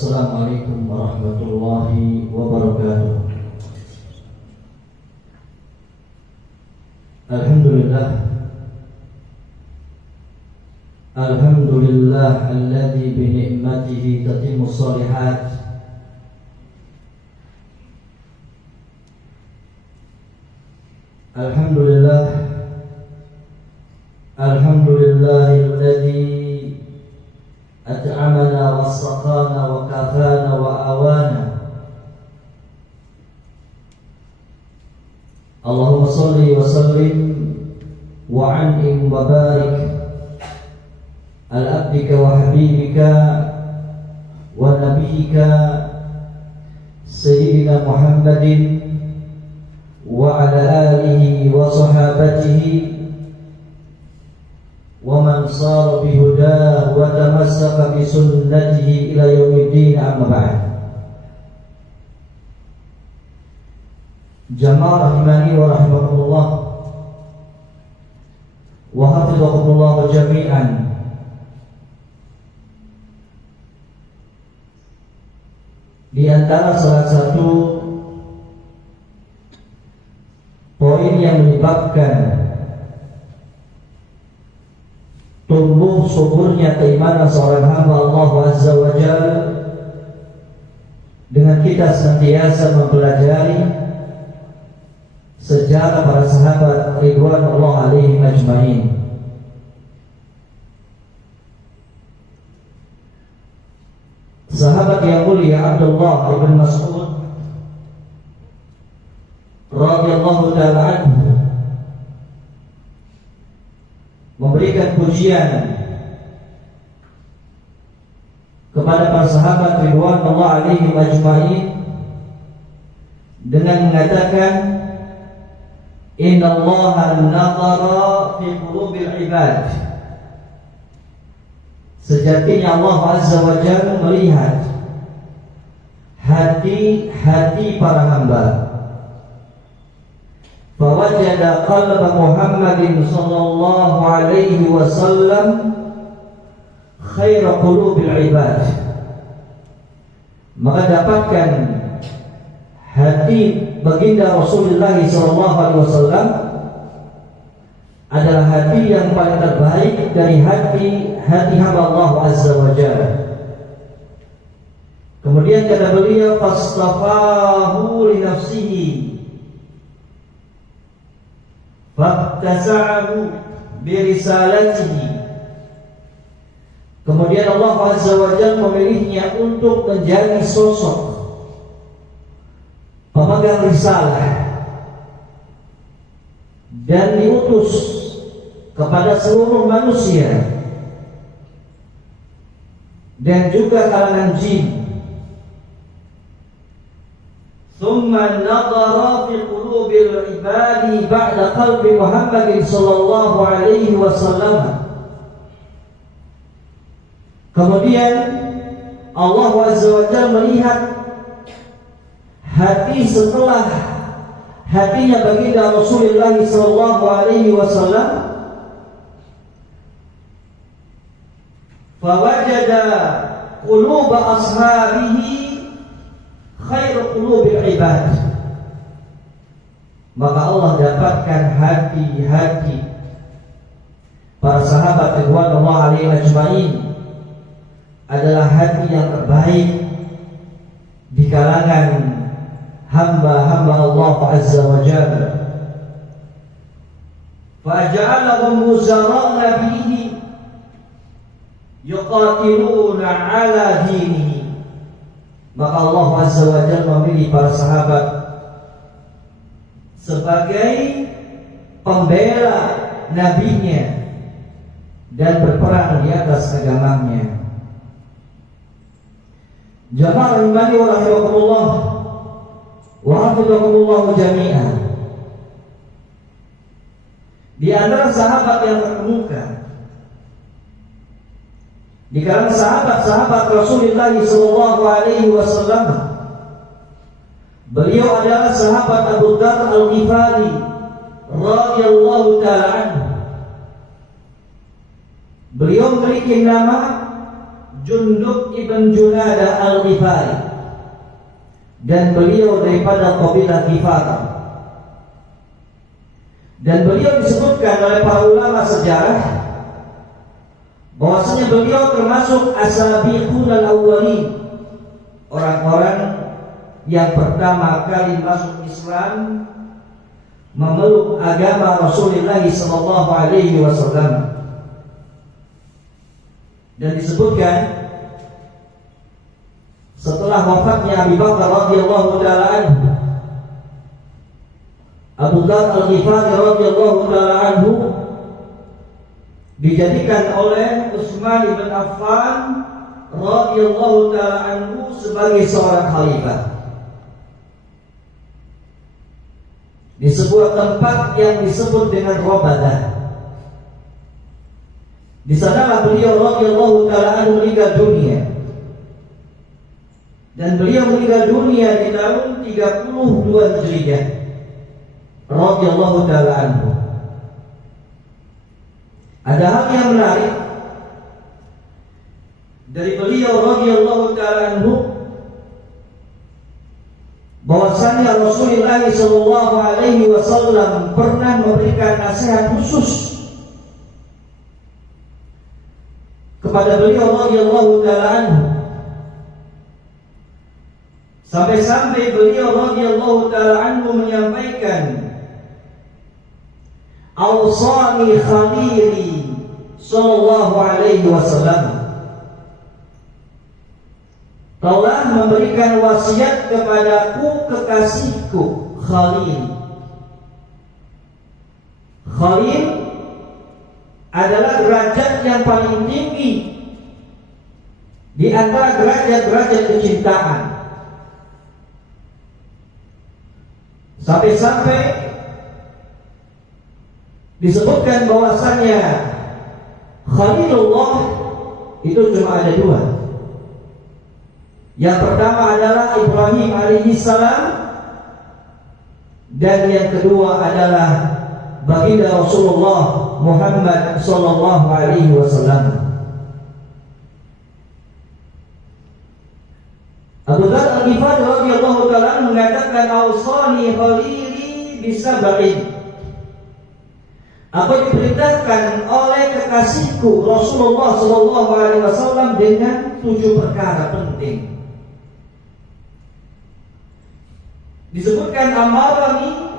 Assalamualaikum warahmatullahi wabarakatuh. Alhamdulillah alladzi bi ni'matihi tatimmu shalihat. Alhamdulillahilladzi at'amana wassaqana wa kafana wa awana. Allahumma salli wa sallim wa an'im wa barik ala abdika wa habibika wa nabiyyika sayyidina Muhammadin wa ala alihi wa sahabatihi wa man sara bihudahu wa tamassaka bi sunnatihi ila yaumiddin, amma ba'd. Jamaah rahimani wa rahimakumullah wa hafizakumullah jami'an. Di antara salah satu poin yang menyebabkan tumbuh suburnya keimanan seorang hamba Allah Azza wa Jalla dengan kita senantiasa mempelajari sejarah para sahabat ridwanullah alaihim ajmain. Sahabat yang mulia Abdullah bin Mas'ud radhiyallahu ta'ala anhu memberikan pujian kepada para sahabat ridwanullah alaihim ajmain dengan mengatakan, innallaha nadhara fi qulubil ibad. Sejatinya Allah Azza wa Jalla melihat hati-hati para hamba. Fawajada qalba Muhammadin sallallahu alaihi wasallam khaira qulubil ibad. Maka dapatkan hati baginda Rasulullah sallallahu alaihi wasallam adalah hati yang paling terbaik dari hati hamba Allah Azza wa Jalla. Kemudian kata beliau, fastafahu li nafsihi faktasa'ahu birisalatihi. Kemudian Allah Azza wa Jalla memilihnya untuk menjadi sosok pemegang risalah dan diutus kepada seluruh manusia dan juga kalangan jin. Thumma nadhara fi qulubil ibadi ba'da qalbi Muhammadin sallallahu alaihi wasallam. Kemudian Allah Azza wa Jalla melihat hati setelah hatinya baginda Rasulullah sallallahu alaihi wasallam. Fawajada qulub ashabihi khairu qulubil ibad. Maka Allah dapatkan hati-hati para sahabat ridwanullah alaihim ajmain adalah hati yang terbaik di kalangan hamba-hamba Allah Azza wa Jalla. Faja'alahum muzara' nabiyhi yuqatiluna ala dinihi. Maka Allah Azza wa Jalla memilih para sahabat sebagai pembela nabinya dan berperang di atas agamanya. Jamaah rahimani wa rahimakumullah wa hafizakumullah jami'an. Di antara sahabat yang terkemuka di kalangan sahabat-sahabat Rasulullah sallallahu alaihi wasallam, beliau adalah sahabat Abu Dzar Al-Ghifari radhiyallahu ta'ala anhu. Beliau memiliki nama Jundub ibn Junadah al-Ghifari, dan beliau daripada kabilah Ghifar. Dan beliau disebutkan oleh para ulama sejarah bahwasanya beliau termasuk as-sabiqun al-awwalin, orang-orang yang pertama kali masuk Islam, memeluk agama Rasulullah sallallahu alaihi wasallam. Dan disebutkan setelah wafatnya Abu Bakar radhiyallahu taala anhu, Abu Dzar al-Ghifari radhiyallahu taala anhu dijadikan oleh Utsman bin Affan radhiyallahu taala anhu sebagai seorang khalifah di sebuah tempat yang disebut dengan Rabadah. Di sanalah beliau radhiyallahu taala anhu meninggal dunia. Dan beliau meninggal dunia di tahun 32 Hijriah radhiyallahu taala anhu. Ada hal yang menarik dari beliau radhiyallahu taala anhu, bahwasanya Rasulullah sallallahu alaihi wasallam pernah memberikan nasihat khusus kepada beliau radhiyallahu taala anhu, sampai-sampai beliau radhiyallahu taala anhu menyampaikan, "Awsani khalili sallallahu alaihi wasallam," telah memberikan wasiat kepadaku kekasihku Khalil. Khalil adalah derajat yang paling tinggi di antara derajat-derajat kecintaan. Sampai-sampai disebutkan bahwasannya Khalilullah itu cuma ada dua. Yang pertama adalah Ibrahim alaihissalam, dan yang kedua adalah baginda Rasulullah Muhammad sallallahu alaihi wasallam. Abu Dzar al-Ghifari radhiyallahu taala mengatakan, "Awsani khalili bisab'in." Aku diperintahkan oleh kekasihku Rasulullah sallallahu alaihi wasallam dengan 7 perkara penting. Disebutkan, amarani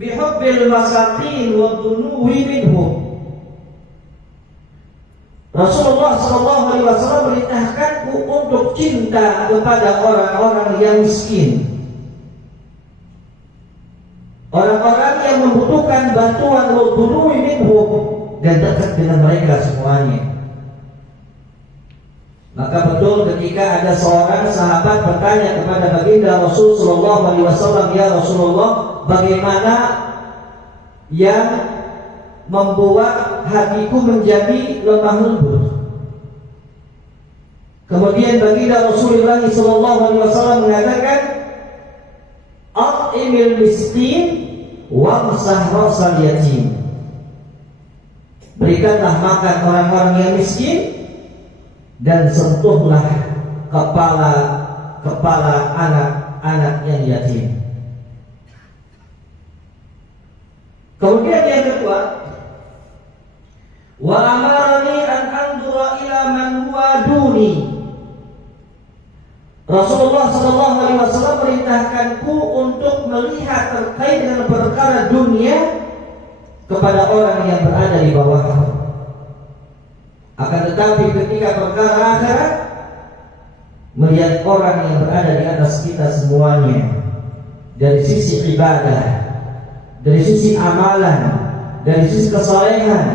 bihubbil masakin wa dunuwi minhum. Rasulullah sallallahu alaihi wasallam merintahkanku untuk cinta kepada orang-orang yang miskin, orang-orang yang membutuhkan bantuan, wa dunuwi minhum, dan dekat dengan mereka semuanya. Maka betul ketika ada seorang sahabat bertanya kepada baginda Rasul sallallahu alaihi wasallam, "Ya Rasulullah, bagaimana yang membuat hatiku menjadi lemah lembut?" Kemudian baginda Rasulullah sallallahu alaihi wasallam mengatakan, "At'imil miskin wamsah rasal yatim." Berikanlah makan orang-orang yang miskin dan sentuhlah kepala anak-anak yang yatim. Kemudian yang kedua, wa amarani an anzura ila man huwa duni. Rasulullah sallallahu alaihi wasallam perintahkanku untuk melihat terkait dengan perkara dunia kepada orang yang berada di bawah. Akan tetapi ketika perkara akhirat, melihat orang yang berada di atas kita semuanya, dari sisi ibadah, dari sisi amalan, dari sisi kesalehan,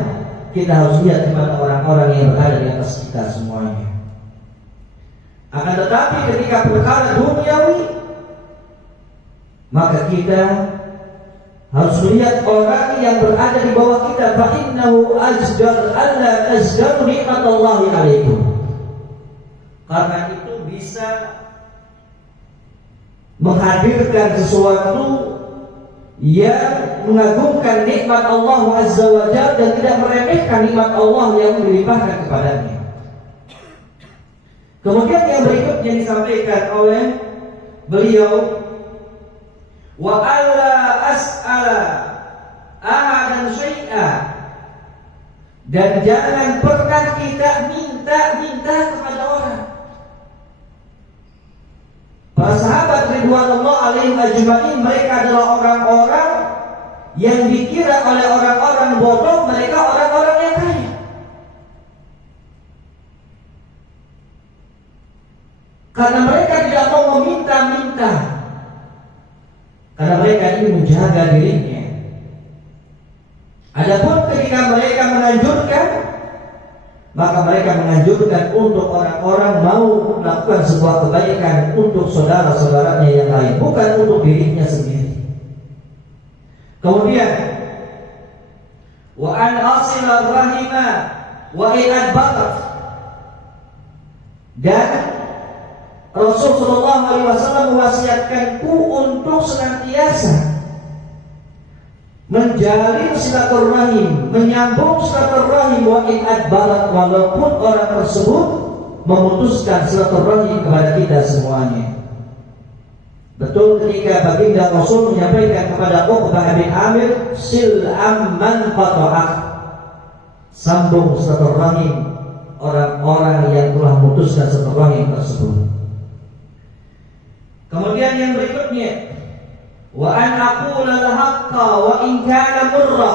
kita harus lihat kepada orang-orang yang berada di atas kita semuanya. Akan tetapi ketika perkara duniawi, maka kita harus melihat orang yang berada di bawah kita. Fa innahu ajdar alla tazdaru ni'matallahi alaikum. Karena itu bisa menghadirkan sesuatu yang mengagungkan nikmat Allah Azza wa Jalla dan tidak meremehkan nikmat Allah yang dilimpahkan kepadanya. Kemudian yang berikutnya disampaikan oleh beliau, wa alla as'ala ahadan syai'a, dan jangan pernah kita minta kepada orang. Para sahabat ridwanullah alaihim ajma'in, mereka adalah orang-orang yang dikira oleh orang-orang bodoh mereka orang-orang yang kaya. Karena mereka tidak mau meminta-minta, karena mereka ingin menjaga dirinya. Adapun ketika mereka menganjurkan, maka mereka menganjurkan untuk orang-orang mau melakukan sebuah kebaikan untuk saudara-saudaranya yang lain, bukan untuk dirinya sendiri. Kemudian, wa an asila rahima wa in adbatat, dan Rasulullah SAW mewasiatkanku untuk senantiasa menjalin silaturahim, menyambung silaturahim wa in adbarat, walaupun orang tersebut memutuskan silaturahim kepada kita semuanya. Betul ketika baginda Rasul menyampaikan kepada Uqbah bin Amir, sil amman qata'ak, sambung silaturahim orang-orang yang telah memutuskan silaturahim tersebut. Kemudian yang berikutnya, wa an aqula al-haqqa wa in kana murra,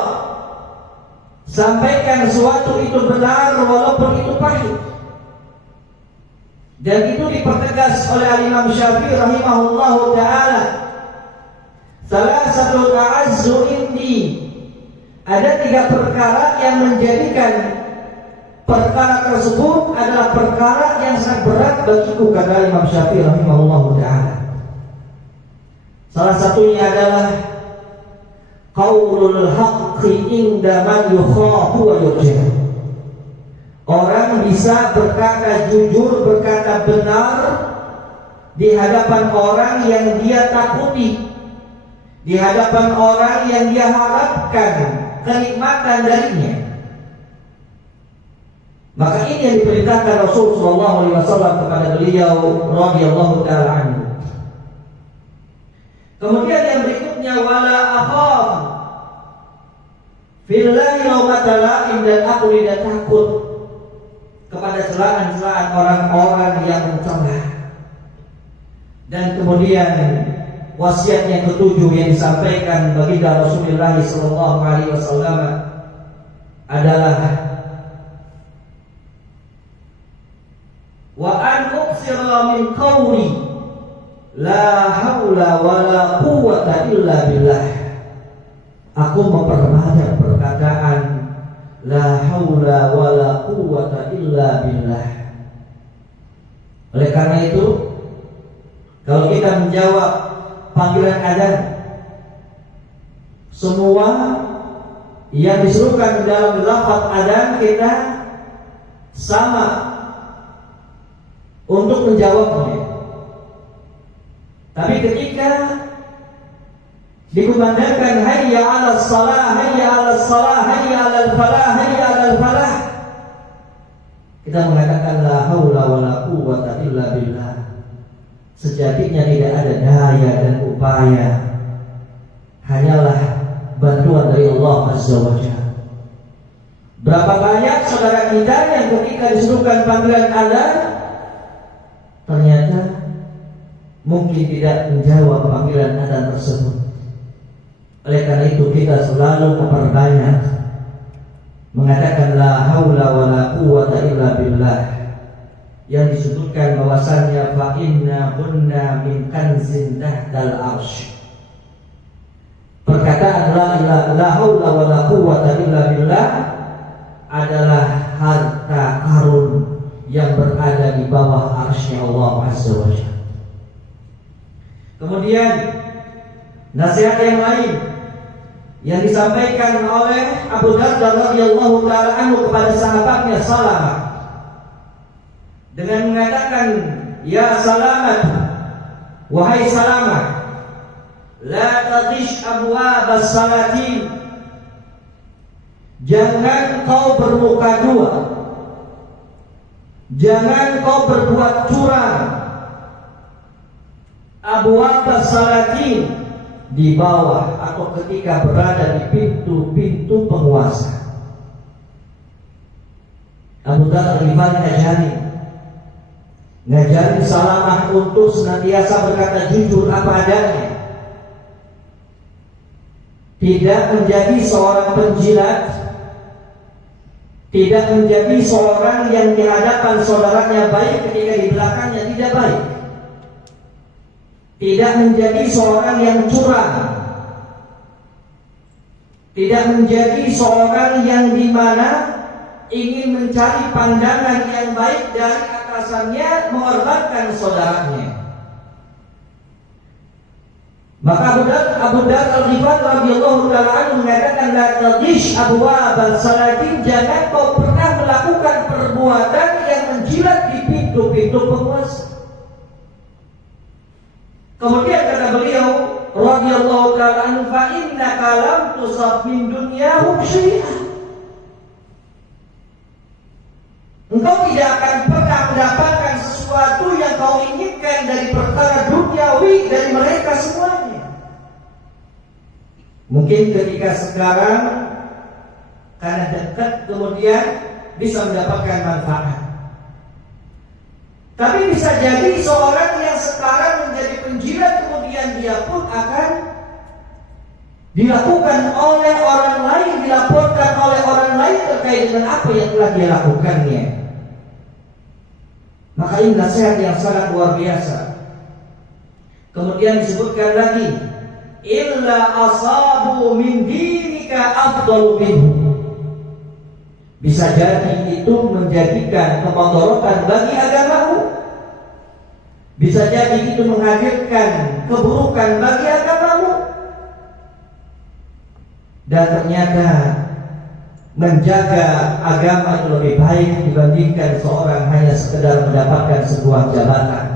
sampaikan sesuatu itu benar walaupun itu pahit. Dan itu dipertegas oleh Imam Syafi'i rahimahullahu taala, salasatu ta'azzu indi, ada 3 perkara yang menjadikan perkara tersebut adalah perkara yang sangat berat bagiku, kata Imam Syafi'i rahimahullahu taala. Salah satunya adalah qaulul haqqi inda man yukhafu wa yurja. Orang bisa berkata jujur, berkata benar di hadapan orang yang dia takuti, di hadapan orang yang dia harapkan kenikmatan darinya. Maka ini yang diperintahkan Rasulullah SAW kepada beliau radhiyallahu ta'ala anhu. Kemudian yang berikutnya, wala akhaf fillahi laumata laim, dan aku tidak takut kepada celaan-celaan orang-orang yang mencela. Dan kemudian wasiat yang ketujuh yang disampaikan baginda Rasulullah SAW adalah wa an uqsira min qawli la haula wala quwwata illa billah. Aku memperbanyak perkataan la haula wala quwwata illa billah. Oleh karena itu, kalau kita menjawab panggilan adzan, semua yang diserukan dalam lafaz adzan kita sama untuk menjawabnya. Tapi ketika dikumandangkan hayya 'alas shalah, hayya 'alas shalah, hayya 'alal falah, hayya 'alal falah, kita mengatakan la haula wala quwwata illa billah. Sejatinya tidak ada daya dan upaya, hanyalah bantuan dari Allah Azza wa Jalla. Berapa banyak saudara kita yang ketika diserukan panggilan adzan ternyata mungkin tidak menjawab panggilan adzan tersebut. Oleh karena itu kita selalu memperbanyak mengatakan la haula wala quwwata illa billah, yang disebutkan bahwasannya fa inna kunna min kanzin tahtal arsy. Perkataan la haula wala quwwata illa billah adalah harta karun yang berada di bawah arsy Allah Azza wa Jalla. Kemudian nasihat yang lain yang disampaikan oleh Abu Darda radhiyallahu taala anhu kepada sahabatnya Salamah dengan mengatakan, ya Salamat, wahai Salamah, la tadish abwab as-salatin, jangan kau bermuka dua Jangan kau berbuat curang. Abwab as-salatin, di bawah atau ketika berada di pintu-pintu penguasa. Abu Dzar Al-Ghifari ngajari Salamah untuk senantiasa berkata jujur apa adanya, tidak menjadi seorang penjilat, tidak menjadi seorang yang di hadapan saudaranya baik ketika di belakangnya tidak baik, tidak menjadi seorang yang curang, tidak menjadi seorang yang dimana ingin mencari pandangan yang baik dari atasannya mengorbankan saudaranya. Maka Abu Dzar Al-Ghifari radhiyallahu taala anhu mengatakan, la tadish abwab al-salatin, jangan kau pernah melakukan perbuatan yang menjilat di pintu-pintu penguasa. Kemudian kata beliau radhiyallahu taala anhu, fa innaka lam tusab min dunyahum syai'an. Engkau tidak akan pernah mendapatkan sesuatu yang kau inginkan dari perkara duniawi dari mereka semuanya. Mungkin ketika sekarang karena dekat kemudian bisa mendapatkan manfaat. Tapi bisa jadi seorang yang sekarang menjadi penjilat kemudian dia pun akan dilakukan oleh orang lain, dilaporkan oleh orang lain terkait dengan apa yang telah dia lakukannya. Maka ini nasihat yang sangat luar biasa. Kemudian disebutkan lagi, illa asabu min dinika afdalu minhu. Bisa jadi itu menjadikan kemadharatan bagi agamamu. Bisa jadi itu menghadirkan keburukan bagi agamamu. Dan ternyata menjaga agama itu lebih baik dibandingkan seorang hanya sekedar mendapatkan sebuah jabatan.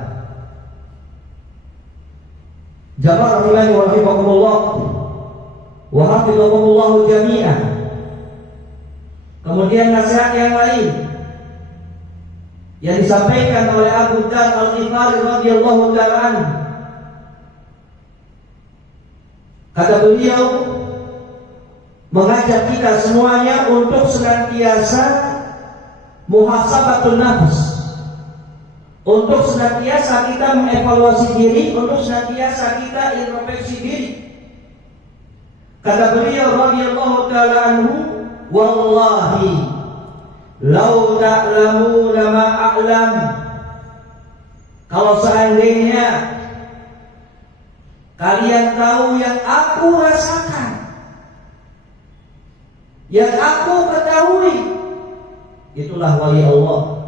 Jamaah rahimani wa rahimakumullah wa hafizakumullah jami'an. Kemudian nasihat yang lain yang disampaikan oleh Abu Dzar Al-Ghifari radhiyallahu taala anhu. Kata beliau, mengajak kita semuanya untuk senantiasa muhasabatun nafs, untuk senantiasa kita mengevaluasi diri, untuk senantiasa kita introspeksi diri. Kata beliau radhiyallahu taala anhu, wallahi lau ta'lamuna ma a'lam, kalau seandainya kalian tahu yang aku rasakan, yang aku ketahui, itulah wali Allah.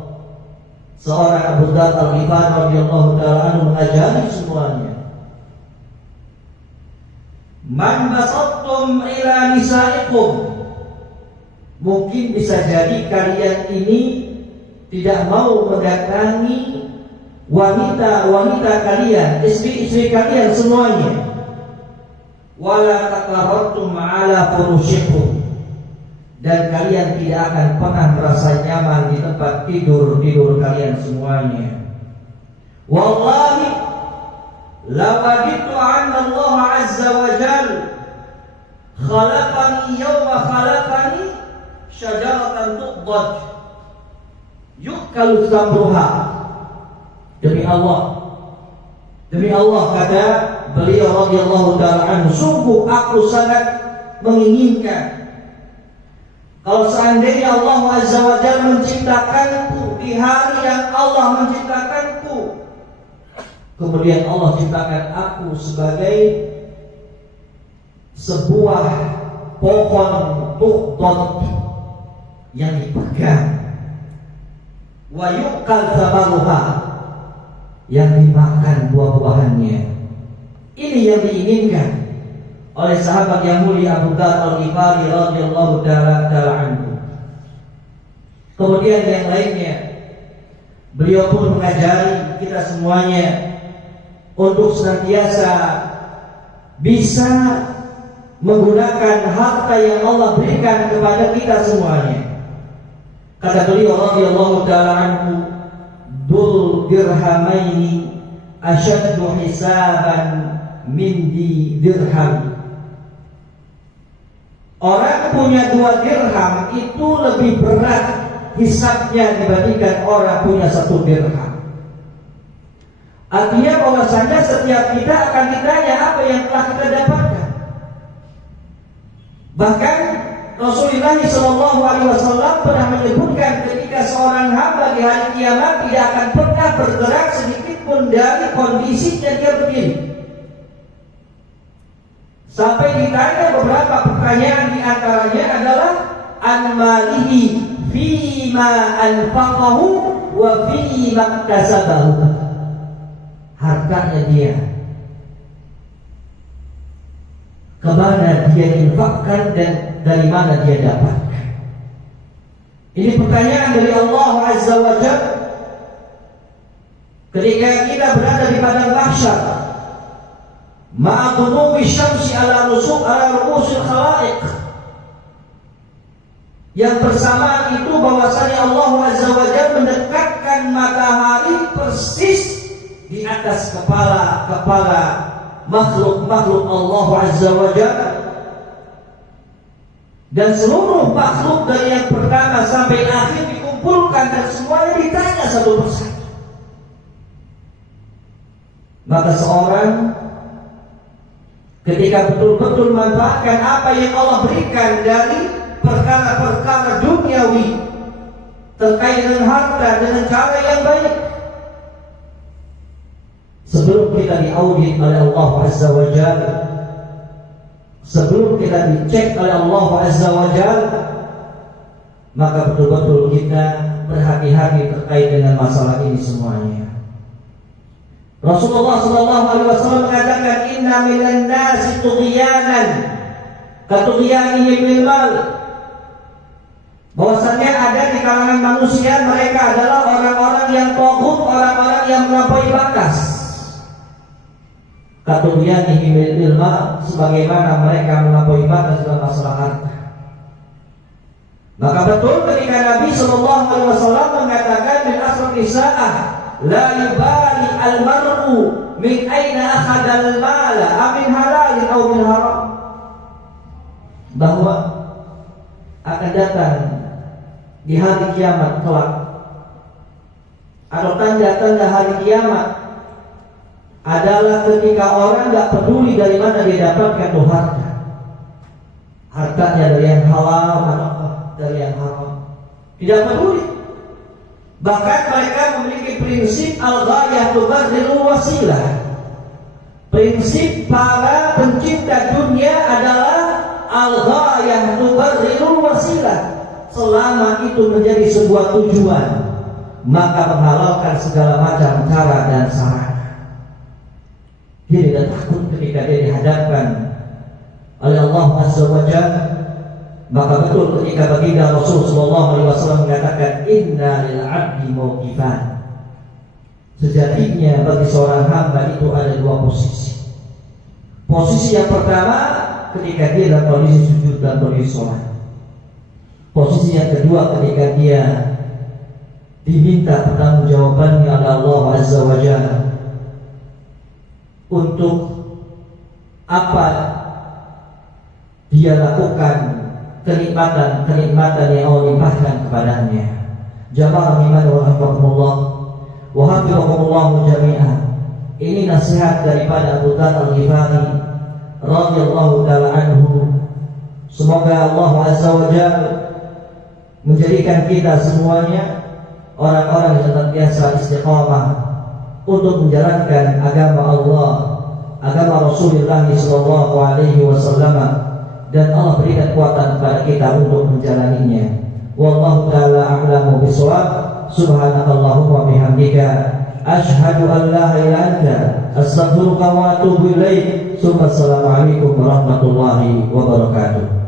Seorang Abu Dzar Al-Ghifari radhiyallahu taala anhu mengajari semuanya. Man basattum ila nisaikum, mungkin bisa jadi kalian ini tidak mau mendatangi wanita-wanita kalian, istri-istri kalian semuanya. Wala taqarratum ala furushikum, dan kalian tidak akan pernah merasa nyaman di tempat tidur kalian semuanya. Wallahi lawaditu anna Allah azza wa jalla khalaqani yawma khalaqani syajaratan tuqbad yukalu samruha. Demi Allah kata beliau radhiyallahu taala anhu, sungguh aku sangat menginginkan kalau seandainya Allah Azza wa Jalla menciptakanku di hari yang Allah menciptakanku, kemudian Allah ciptakan aku sebagai sebuah pohon tuqbad yang dipegang, wa yuqal thamaruha, yang dimakan buah-buahannya. Ini yang diinginkan oleh sahabat yang mulia Abu Dzar Al-Ghifari radhiyallahu taala anhu. Kemudian yang lainnya, beliau pun mengajari kita semuanya untuk senantiasa bisa menggunakan harta yang Allah berikan kepada kita semuanya. Kata beliau radhiyallahu taala anhu, dul dirhamaini asyaddu hisaban min dirham. Orang punya 2 dirham itu lebih berat hisabnya dibandingkan orang punya 1 dirham. Artinya bahwasanya setiap kita akan ditanya apa yang telah kita dapatkan. Bahkan Rasulullah SAW pernah menyebutkan ketika seorang hamba di hari kiamat tidak akan pernah bergerak sedikit pun dari kondisinya dia berdiri. Sampai ditanya beberapa pertanyaan, di antaranya adalah an malihi fima anfaqahu wa fima iktasabahu. Hartanya dia, kemana dia infakkan dan dari mana dia dapatkan. Ini pertanyaan dari Allah Azza wa Jalla ketika kita berada di padang mahsyar, ma'adhumi syamsi ala ru'usil khalaiq, yang bersamaan itu bahwasanya Allah Azza wa Jalla mendekatkan matahari persis di atas kepala makhluk-makhluk Allah Azza wa Jalla, dan seluruh makhluk dari yang pertama sampai akhir dikumpulkan dan semuanya ditanya satu persatu. Maka seorang ketika betul-betul manfaatkan apa yang Allah berikan dari perkara-perkara duniawi terkait dengan harta dengan cara yang baik, sebelum kita diaudit oleh Allah Azza wa Jalla, sebelum kita dicek oleh Allah Azza wa Jalla, maka betul-betul kita berhati-hati terkait dengan masalah ini semuanya. Rasulullah SAW mengatakan, inna minan nasi tughyanan katughyanihim bil mal. Bahwasanya ada di kalangan manusia mereka adalah orang-orang yang taghut, orang-orang yang melampaui batas. Katughyanihim bil mal, sebagaimana mereka melampaui batas dalam masalah harta. Maka betul ketika Nabi SAW mengatakan min asrati sa'ah la yubali al-mar'u min aina akhadal mala amin halalin aw min haram, bahwa akan datang di hari kiamat kelak, atau tanda-tanda hari kiamat adalah ketika orang tidak peduli dari mana dia dapatkan tuh harta, hartanya dari yang halal atau dari yang haram, tidak peduli. Bahkan mereka memiliki prinsip al-ghayah tubarrirul wasilah. Prinsip para pencipta dunia adalah al-ghayah tubarrirul wasilah. Selama itu menjadi sebuah tujuan, maka menghalalkan segala macam cara dan sarana. Dia tidak takut ketika dia dihadapkan oleh Allah Azza wa Jalla. Maka betul ketika baginda Rasul sallallahu alaihi wasallam mengatakan, inna lil 'abdi mauqifan. Sejatinya bagi seorang hamba itu ada 2 posisi. Posisi yang pertama ketika dia dalam kondisi sujud dan kondisi sholat. Posisi yang kedua ketika dia diminta pertanggungjawabannya oleh Allah Azza wa Jalla untuk apa dia lakukan, kenikmatan yang Allah limpahkan kepadanya. Jamaah rahimani wa rahimakumullah wa hafizakumullah jami'an. Ini nasihat daripada Abu Dzar Al-Ghifari radhiyallahu taala anhu. Semoga Allah Azza wa Jalla menjadikan kita semuanya orang-orang yang senantiasa istiqamah untuk menjalankan agama Allah, agama Rasulullah sallallahu alaihi wasallam, dan Allah berikan kekuatan kepada kita untuk menjalaninya. Wallahu ta'ala a'lamu bishawab. Subhanakallahumma bihamdika asyhadu an la ilaha illa anta astaghfiruka wa atubu ilaik. Assalamualaikum warahmatullahi wabarakatuh.